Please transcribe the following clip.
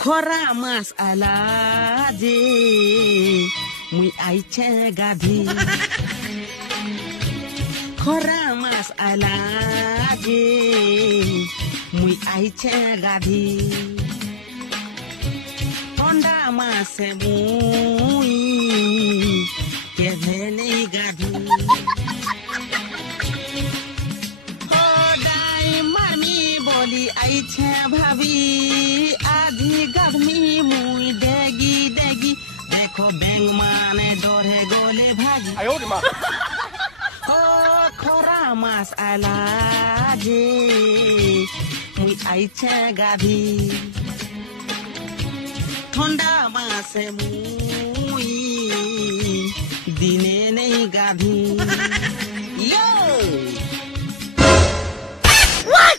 খরা মাছ আলা যে মুই আইছে গাধি খরা মাছ আলা যে মুই আইছে গাধি ঠন্ডা মাছে মুই কেভে নেই গাধি সদাই মারমি বলি আইছে ভাবি আধি গাধমি মুই ডেগি ডেগি দেখো বেং মানে ডরে গলে ভাগি খরা মাছ আলা যে মুই আইছে গাধি ঠন্ডা মাছে মুই দিনে নেই গাধি Yo! What?